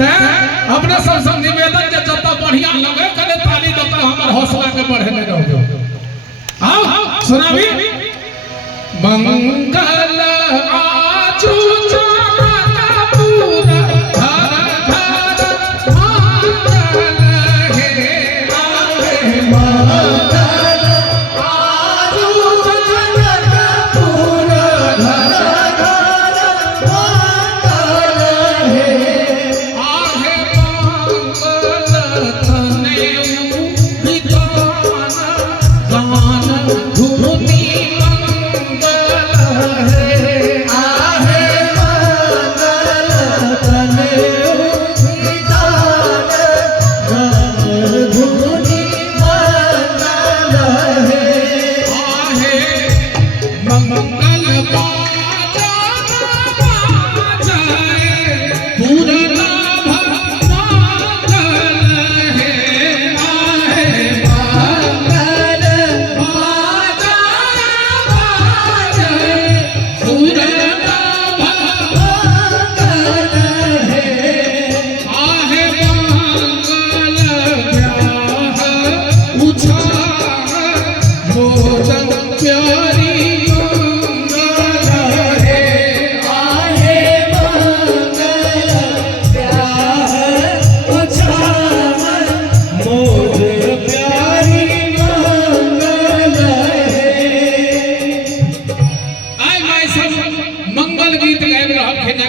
अपना सब निवेदन के जब बढ़िया लगे करे ताली दो हमार हौसला के बढ़े में रहो। आओ सुनाबी मंगल आजू जाना पूरा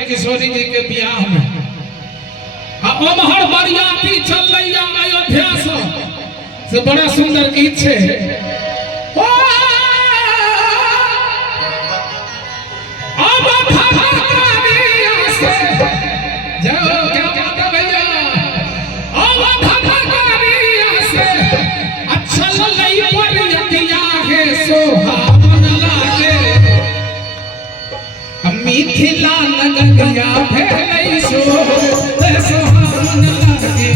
किशोरी जी के बियाह में बरियाती चल रही अयोध्या से बड़ा सुंदर गीत है। मिथिला नगरिया भेलै सोहर सोहावन लागे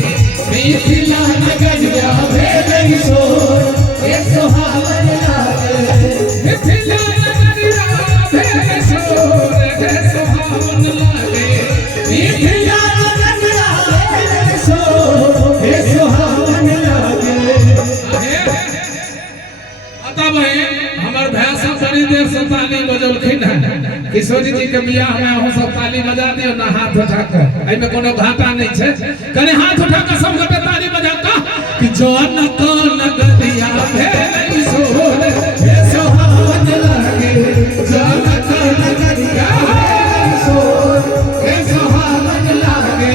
मिथिला नगरिया भेलै सोहर सोहावन लागे मिथिला नगरिया भेलै सोहर सोहावन लागे मिथिला नगरिया भेलै सोहर सोहावन लागे। तब हमर भाई सब बड़ी देर से ताली बजौलखिन है। किशोरी जी के बियाह में अहूँ सब ताली बजा दियो ना हाथ उठा कर एमे कोनो घाटा नहीं छे कने हाथ उठा कर सब गोटे ताली बजाता कि जौन कोन गदिया भेलै सोहर हे सोहावन लागे जौन कोन गदिया भेलै सोहर हे सोहावन लागे।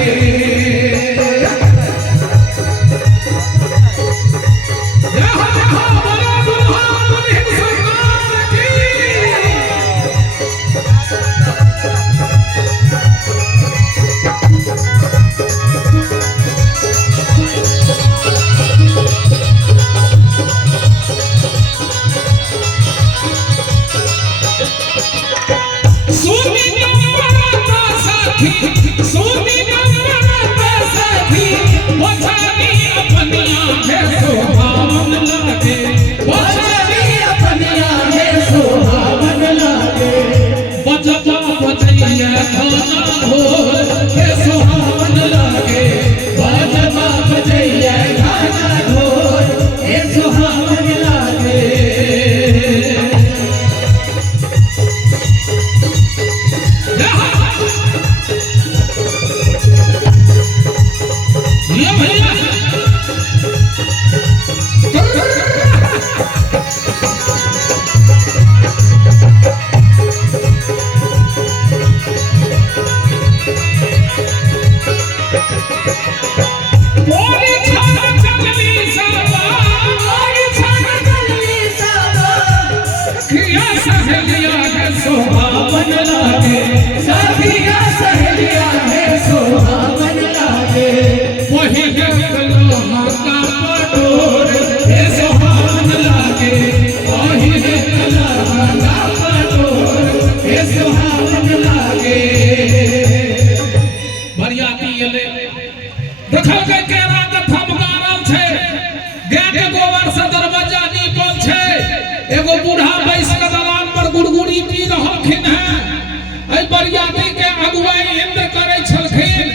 एगो बूढ़ा बैस के दलान पर गुड़गुड़ी पी रहलखिन है। बरियाती के अगुवाई इंद्र करे छलखिन।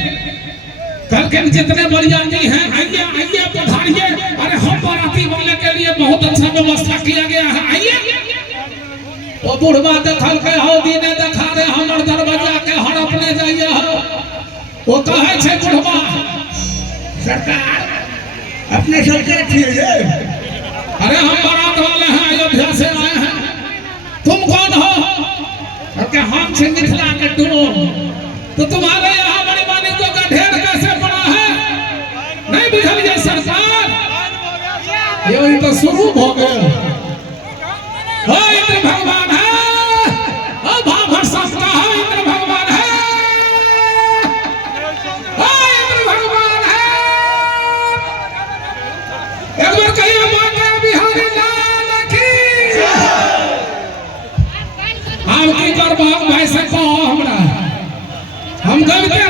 लेकिन जितने बरियाती हैं आइए आइए पधारिए। अरे हम बाराती वाले के लिए बहुत अच्छा व्यवस्था किया गया है, आइए। वो बुढ़वा देखल के हो दीने देखा रे हमर दरवाजा के हड़पने जाइए हो। वो कहे छे बुढ़वा सरकार अपने सरकार छिए। अरे हम बारात वाले हैं, अयोध्या से आए हैं। तुम कौन हो? कि हम से मिथिला के टोन। तो तुम्हारे यहाँ बड़ी मालिकों का ढेर कैसे पड़ा है? नहीं बुझलिए सरकार? ये तो शुरू हो गया। हो इंद्र भगवान है, हो भाभर सस्ता है, इंद्र भगवान है, हो इंद्र भगवान है। एक बार कहिए माता बिहारी लाल की। आप की करबो भाई से कहो हमरा, हम गलती